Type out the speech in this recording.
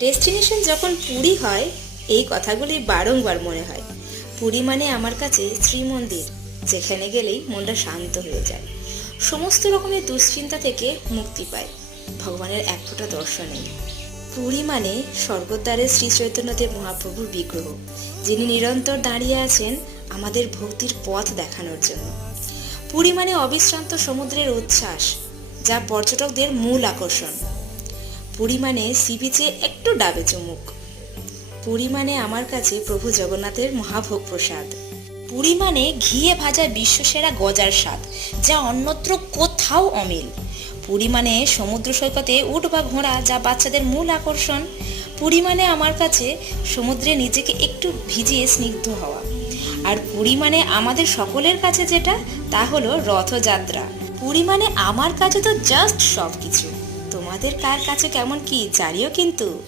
Destination যখন পুরী হয়, এই কথাগুলি বারংবার মনে হয়। পুরী মানে আমার কাছে শ্রীমন্দির, যেখানে গেলেই মনটা শান্ত হয়ে যায়, সমস্ত রকমের দুশ্চিন্তা থেকে মুক্তি পায়, ভগবানের এক ফোঁটা দর্শনেই। পুরী মানে স্বর্গদ্বারে শ্রী চৈতন্যদেব মহাপ্রভুর বিগ্রহ, যিনি নিরন্তর দাঁড়িয়ে আছেন আমাদের ভক্তির পথ দেখানোর জন্য। পুরী মানে অবিশ্রান্ত সমুদ্রের উচ্ছ্বাস, যা পর্যটকদের মূল আকর্ষণ। পুরী মানে সি বিচে একটু ডাবে চুমুক। পুরী মানে আমার কাছে প্রভু জগন্নাথের মহাভোগ প্রসাদ। পুরী মানে ঘিয়ে ভাজা বিশ্বসেরা গজার স্বাদ, যা অন্যত্র কোথাও অমিল। পুরী মানে সমুদ্র সৈকতে উট বা ঘোড়া, যা বাচ্চাদের মূল আকর্ষণ। পুরী মানে আমার কাছে সমুদ্রে নিজেকে একটু ভিজিয়ে স্নিগ্ধ হওয়া। আর পুরী মানে আমাদের সকলের কাছে যেটা, তা হলো রথযাত্রা। পুরী মানে আমার কাছে তো জাস্ট সব কিছু। তোমাদের কার কাছে কেমন কি জানিও কিন্তু।